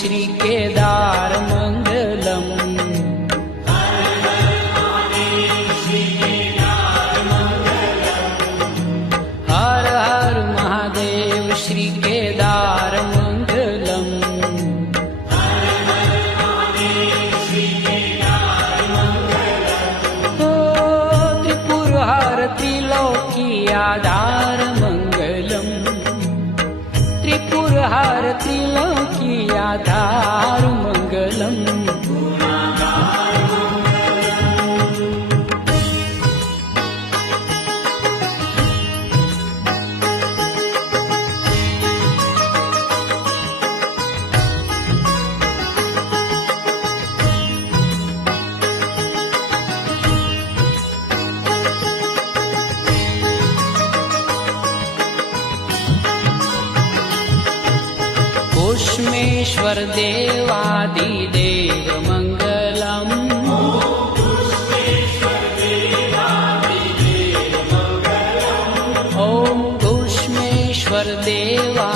श्री केदार मंगलम। हर हर महादेव श्री केदार मंगलम। त्रिपुर हर त्रिलोकी आधार मंगलम। त्रिपुर हर त्रिलोकी आधार मंगलम। घोषमेश्वर देवादिदेव मंगलम। ओम घोषमेश्वर देवा